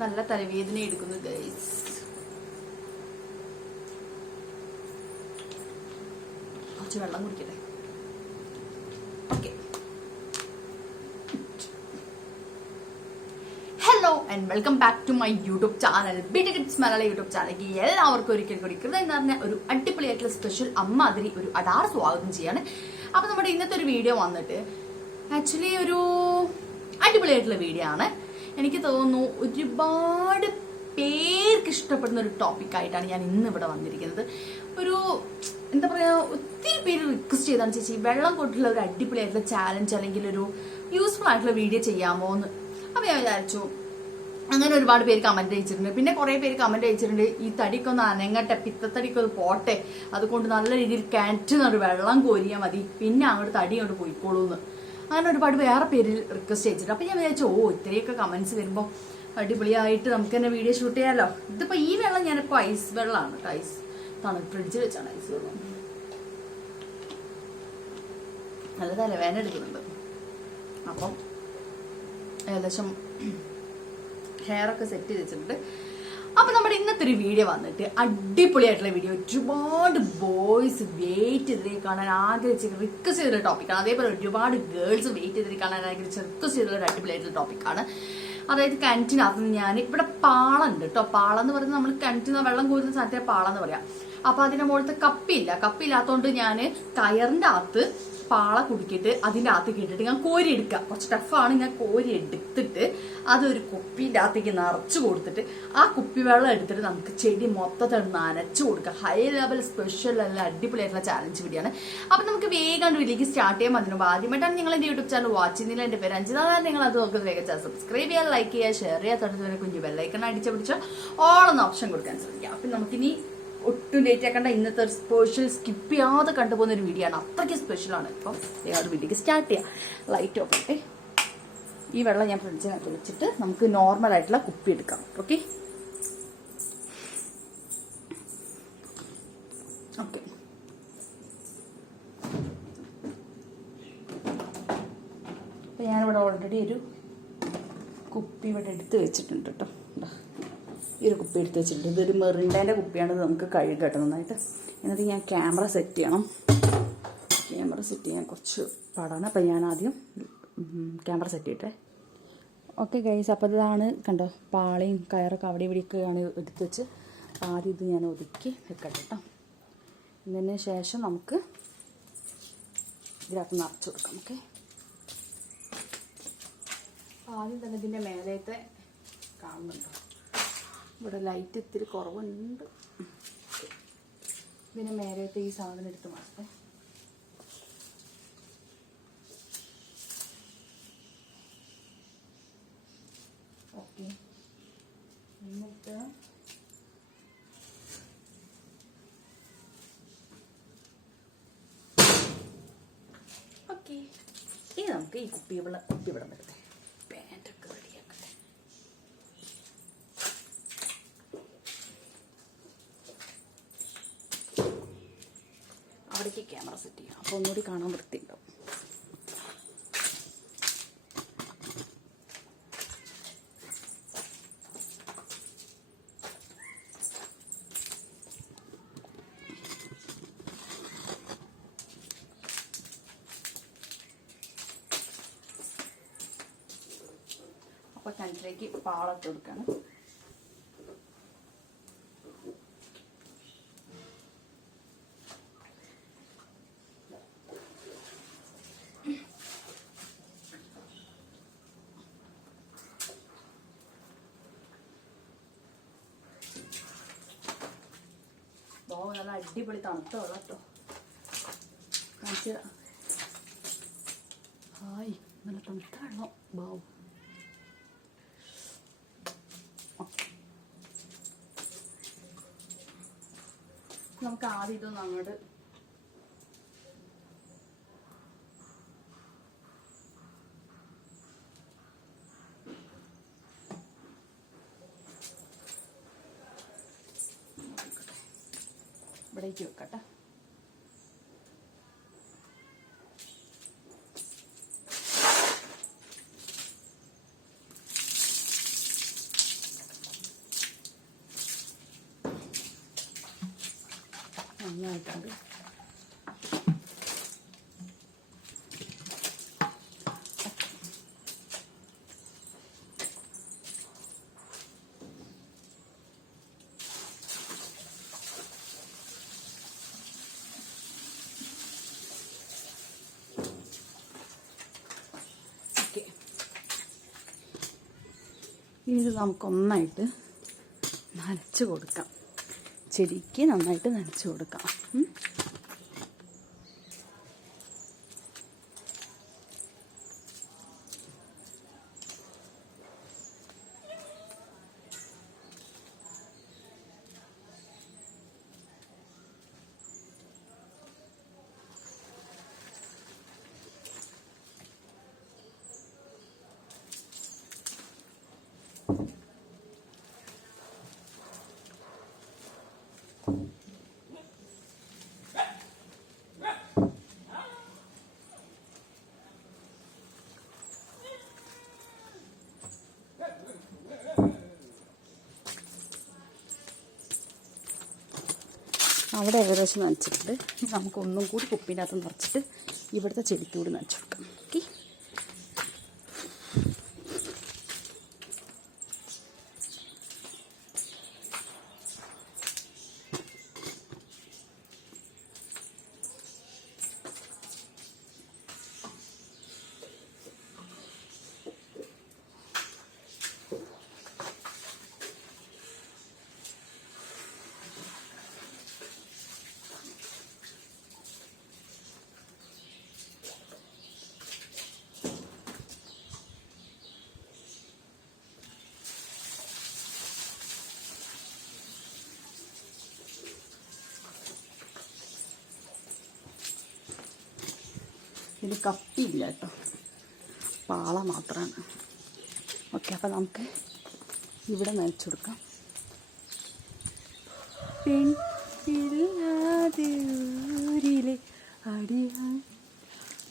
നല്ല തലവേദന എടുക്കുന്നു ഗൈസ് കുറച്ച് വെള്ളം കുടിക്കട്ടെ. Okay hello and welcome back to my YouTube channel kids Malayala YouTube ചാനലിലേക്ക് എല്ലാവർക്കും ഒരിക്കൽ കൂടി കൃത എന്ന് പറഞ്ഞ ഒരു അടിപൊളിയായിട്ടുള്ള സ്പെഷ്യൽ അമ്മാതിരി ഒരു അടാർ സ്വാഗതം ചെയ്യാണ്. അപ്പൊ നമ്മുടെ ഇന്നത്തെ ഒരു വീഡിയോ വന്നിട്ട് ആക്ച്വലി ഒരു അടിപൊളിയായിട്ടുള്ള വീഡിയോ ആണ്. എനിക്ക് തോന്നുന്നു ഒരുപാട് പേർക്ക് ഇഷ്ടപ്പെടുന്ന ഒരു ടോപ്പിക്കായിട്ടാണ് ഞാൻ ഇന്ന് ഇവിടെ വന്നിരിക്കുന്നത്. ഒരു എന്താ പറയുക ഒത്തിരി പേര് റിക്വസ്റ്റ് ചെയ്താണ് ചേച്ചി വെള്ളം കൊണ്ടുള്ള ഒരു അടിപൊളിയായിട്ടുള്ള ചാലഞ്ച് അല്ലെങ്കിൽ ഒരു യൂസ്ഫുൾ ആയിട്ടുള്ള വീഡിയോ ചെയ്യാമോ എന്ന് അപ്പൊ ഞാൻ വിചാരിച്ചു അങ്ങനെ ഒരുപാട് പേര് കമന്റ് അയച്ചിട്ടുണ്ട്. പിന്നെ കുറേ പേര് കമന്റ് അയച്ചിട്ടുണ്ട് ഈ തടിക്കൊന്ന് അനങ്ങട്ടെ പിത്തത്തടിക്ക് ഒന്ന് പോട്ടെ. അതുകൊണ്ട് നല്ല രീതിയിൽ കിണറ്റിൽ ഒരു വെള്ളം കോരിയാൽ മതി. പിന്നെ അങ്ങോട്ട് തടി അങ്ങോട്ട് പോയിക്കോളൂ എന്ന് അങ്ങനെ ഒരുപാട് വേറെ പേര് റിക്വസ്റ്റ് ചെയ്തിട്ടുണ്ട്. അപ്പൊ ഞാൻ വിചാരിച്ചു ഓ ഇത്രയൊക്കെ കമന്റ്സ് വരുമ്പോൾ അടിപൊളിയായിട്ട് നമുക്ക് തന്നെ വീഡിയോ ഷൂട്ട് ചെയ്യാമല്ലോ ഇതിപ്പോ ഈ വെള്ളം ഞാനിപ്പോ ഐസ് വെള്ളമാണ് കേട്ടോ ഐസ് തണു ഫ്രിഡ്ജിൽ വെച്ചാണ് ഐസ് വെള്ളം. നല്ല തലവേന എടുക്കുന്നുണ്ട്. അപ്പം ഏകദേശം ഹെയർ ഒക്കെ സെറ്റ് ചെയ്ത് വെച്ചിട്ടുണ്ട്. നമ്മുടെ ഇന്നത്തെ ഒരു വീഡിയോ വന്നിട്ട് അടിപൊളിയായിട്ടുള്ള വീഡിയോ ഒരുപാട് ബോയ്സ് വെയിറ്റ് ചെയ്തതിൽ കാണാൻ ആഗ്രഹിച്ച് റിക്വസ്റ്റ് ചെയ്തൊരു ടോപ്പിക്കാണ് അതേപോലെ ഒരുപാട് ഗേൾസ് വെയിറ്റ് ചെയ്ത് കാണാൻ ആഗ്രഹിച്ച് റിക്വസ്റ്റ് ചെയ്തൊരു അടിപൊളിയായിട്ടുള്ള ടോപ്പിക്കാണ് അതായത് കിണറ്റിനകത്ത് ഞാൻ ഇവിടെ പാളുണ്ട് കേട്ടോ പാളം എന്ന് പറയുന്നത് നമ്മൾ കിണറ്റിൽ വെള്ളം കോരുന്ന സ്ഥലത്തെ പാളം എന്ന് പറയാം. അപ്പൊ അതിന്റെ മുകളിലത്തെ കപ്പില്ല കപ്പില്ലാത്തോണ്ട് ഞാൻ കയറിന്റെ അകത്ത് പാള കുടിക്കിട്ട് അതിന്റെ അകത്ത് ഇട്ടിട്ട് ഞാൻ കോരി എടുക്കുക. കുറച്ച് ടഫാണ് ഞാൻ കോരി എടുത്തിട്ട് അതൊരു കുപ്പിന്റെ അകത്തേക്ക് നിറച്ച് കൊടുത്തിട്ട് ആ കുപ്പി വെള്ളം എടുത്തിട്ട് നമുക്ക് ചെടി മൊത്തത്തിൽ നനച്ചു കൊടുക്കുക. ഹൈ ലെവൽ സ്പെഷ്യൽ അല്ല അടിപൊളിയായിട്ടുള്ള ചാലഞ്ച് വീഡിയോ ആണ് അപ്പം നമുക്ക് വേഗം വീട്ടിലേക്ക് സ്റ്റാർട്ട് ചെയ്യാം. അതിനുമ്പ് ആദ്യമായിട്ടാണ് നിങ്ങൾ എന്റെ യൂട്യൂബ് ചാനൽ വാച്ച് ചെയ്യുന്നില്ല എന്റെ പേര് അഞ്ചിതാ നിങ്ങൾ അത് നോക്കുന്നത് വേഗം സബ്സ്ക്രൈബ് ചെയ്യുക ലൈക്ക് ചെയ്യുക ഷെയർ ചെയ്യുക. തൊട്ടു കുഞ്ഞു ബെല്ലൈക്കൺ അടിച്ചു പിടിച്ച് ഓൾ എന്ന ഓപ്ഷൻ കൊടുക്കാൻ ശ്രമിക്കുക അപ്പം നമുക്കിനി ഒട്ടും ലേറ്റ് ആക്കണ്ട. ഇന്നത്തെ ഒരു സ്പെഷ്യൽ സ്കിപ്പ് ചെയ്യാതെ കണ്ടുപോകുന്ന ഒരു വീഡിയോ ആണ്. അത്രയ്ക്ക് സ്പെഷ്യൽ ആണ്. ഇപ്പം വേറെ വീഡിയോക്ക് സ്റ്റാർട്ട് ചെയ്യാം. ലൈറ്റ് ഓഫ് ആട്ടെ ഈ വെള്ളം ഞാൻ ഫ്രിഡ്ജിനകത്ത് വെച്ചിട്ട് നമുക്ക് നോർമൽ ആയിട്ടുള്ള കുപ്പി എടുക്കാം. ഓക്കെ ഓക്കെ അപ്പം ഞാനിവിടെ ഓൾറെഡി ഒരു കുപ്പി ഇവിടെ എടുത്ത് വെച്ചിട്ടുണ്ട് കേട്ടോ. ഈ ഒരു കുപ്പി എടുത്ത് വെച്ചിട്ടുണ്ട്. ഇതൊരു മെറിൻഡേന്റെ കുപ്പിയാണ്. ഇത് നമുക്ക് കഴുകട്ടെ നന്നായിട്ട്. എന്നിട്ട് ഞാൻ ക്യാമറ സെറ്റ് ചെയ്യണം. ക്യാമറ സെറ്റ് ചെയ്യാൻ കുറച്ച് പാടാണ്. അപ്പം ഞാൻ ആദ്യം ക്യാമറ സെറ്റ് ചെയ്യട്ടെ. ഓക്കെ ഗൈസ് അപ്പോൾ ഇതാണ് കണ്ടോ പാളയും കയറൊക്കെ അവിടെ ഇവിടെയൊക്കെയാണ് എടുത്ത് വെച്ച് ആദ്യം ഇത് ഞാൻ ഒതുക്കി വെക്കട്ടെ കേട്ടോ. ഇതിന് ശേഷം നമുക്ക് ഇതിനകത്ത് നിറച്ച് കൊടുക്കാം. ഓക്കെ. ആദ്യം തന്നെ ഇതിന്റെ മേലത്തെ കാണുന്നുണ്ടോ? ഇവിടെ ലൈറ്റ് ഇത്തിരി കുറവുണ്ട്. പിന്നെ മേലത്തെ ഈ സാധനം എടുത്ത് മാറ്റേ. ഓക്കെ എന്നിട്ട് ഓക്കെ ഇനി നമുക്ക് ഈ കുപ്പി ഇവിടെ കുപ്പി ഇവിടെ വരട്ടെ പാന്റൊക്കെ റെഡിയാക്കട്ടെ അവിടേക്ക് ക്യാമറ സെറ്റ് ചെയ്യാം ഒന്നുകൂടി കാണാൻ വൃത്തിയുണ്ടാവും അപ്പോൾ കിണറ്റിലേക്ക് പാളത്തെടുക്കണം ഓ നല്ല അടിപൊളി തണുത്ത വെള്ളം കേട്ടോ. ഹായ് നല്ല തണുത്ത വെള്ളം. ബാവും നമുക്ക് ആദ്യം ഇതൊന്നും അങ്ങോട്ട് താഴത്തേക്ക് വെക്കട്ടെ. നന്നായിട്ടുണ്ട്. ഇനി ഇത് നമുക്കൊന്നായിട്ട് നനച്ച് കൊടുക്കാം. ചെടിക്ക് നന്നായിട്ട് നനച്ച് കൊടുക്കാം. അവിടെ ഏകദേശം നനച്ചിട്ടുണ്ട്. ഇനി നമുക്ക് ഒന്നും കൂടി കുപ്പിന്റെ അകത്ത് നിറച്ചിട്ട് ഇവിടുത്തെ ചെടിക്കൂടി നനച്ചു കൊടുക്കാം ഓക്കെ ഇതിൽ കപ്പിയില്ല കേട്ടോ. പാള മാത്രമാണ് ഓക്കെ അപ്പം നമുക്ക് ഇവിടെ നനച്ചു കൊടുക്കാം. പെൺപിള്ളാതിലെ അടിയാൻ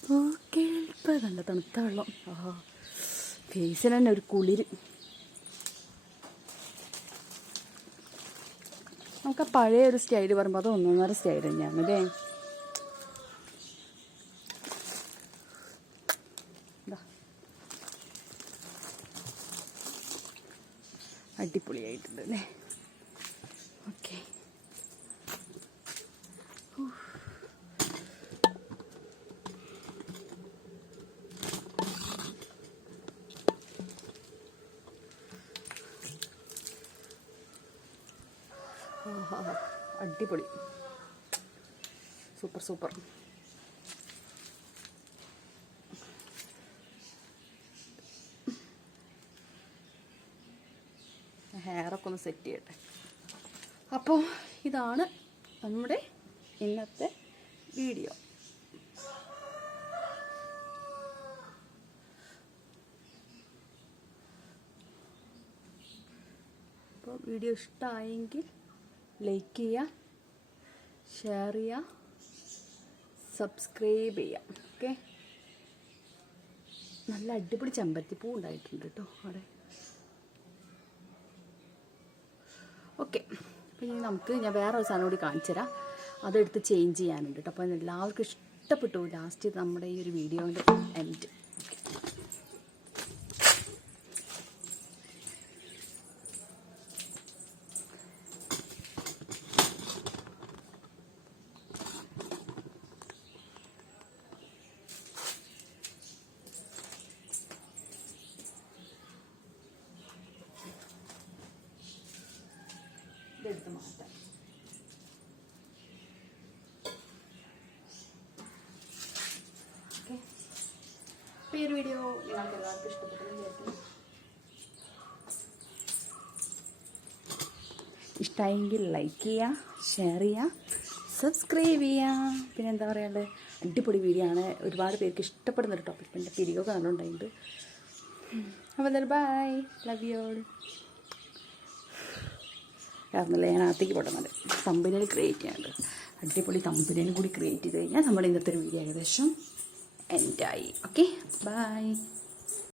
പൂക്കേൾപ്പ കണ്ട? തണുത്ത വെള്ളം. ആ ഫേസിൽ തന്നെ ഒരു കുളിര്. നമുക്ക് പഴയ ഒരു സ്റ്റൈൽ പറയുമ്പോൾ അത് ഒന്നൊന്നര സ്റ്റൈൽ തന്നെയാണ് അല്ലേ ഇതാ. അടിപൊളിയായിട്ടുണ്ട് അല്ലേ? ഓക്കെ. അടിപൊളി. Super super. ഹെയറൊക്കെ ഒന്ന് സെറ്റ് ചെയ്യട്ടെ. അപ്പോൾ ഇതാണ് നമ്മുടെ ഇന്നത്തെ വീഡിയോ അപ്പോൾ വീഡിയോ ഇഷ്ടമായെങ്കിൽ ലൈക്ക് ചെയ്യുക ഷെയർ ചെയ്യുക സബ്സ്ക്രൈബ് ചെയ്യുക. ഓക്കെ നല്ല അടിപൊളി ചെമ്പരത്തിപ്പൂ ഉണ്ടായിട്ടുണ്ട് കേട്ടോ അവിടെ ഓക്കെ അപ്പോൾ ഇനി നമുക്ക് ഞാൻ വേറൊരു സാധനം കൂടി കാണിച്ചു തരാം. അതെടുത്ത് ചേഞ്ച് ചെയ്യാനുണ്ട് കേട്ടോ അപ്പോൾ എല്ലാവർക്കും ഇഷ്ടപ്പെട്ടു. ലാസ്റ്റ് നമ്മുടെ ഈ ഒരു വീഡിയോന്റെ എൻഡ് അപ്പോൾ ഈ ഒരു വീഡിയോ നിങ്ങൾക്ക് എല്ലാവർക്കും ഇഷ്ടപ്പെട്ടെന്ന് ഇഷ്ടമായെങ്കിൽ ലൈക്ക് ചെയ്യുക ഷെയർ ചെയ്യുക സബ്സ്ക്രൈബ് ചെയ്യുക പിന്നെ എന്താ പറയുക അടിപൊളി വീഡിയോ ആണ്. ഒരുപാട് പേർക്ക് ഇഷ്ടപ്പെടുന്ന ഒരു ടോപ്പിക് എന്റെ പിരികൊക്കെ നല്ലോണ്ടായിട്ടുണ്ട് അപ്പോൾ എന്തായാലും ബൈ ലവ് യു ഓൾ കാരണമല്ല ഞാൻ അകത്തേക്ക് പെടുന്നുണ്ട് തമ്പനിയിൽ ക്രിയേറ്റ് ചെയ്യാനുണ്ട്. അടിപൊളി തമ്പനിയിൽ കൂടി ക്രിയേറ്റ് ചെയ്ത് കഴിഞ്ഞാൽ നമ്മുടെ ഇന്നത്തെ ഒരു വീഡിയോ ഏകദേശം എൻഡായി ഓക്കെ ബൈ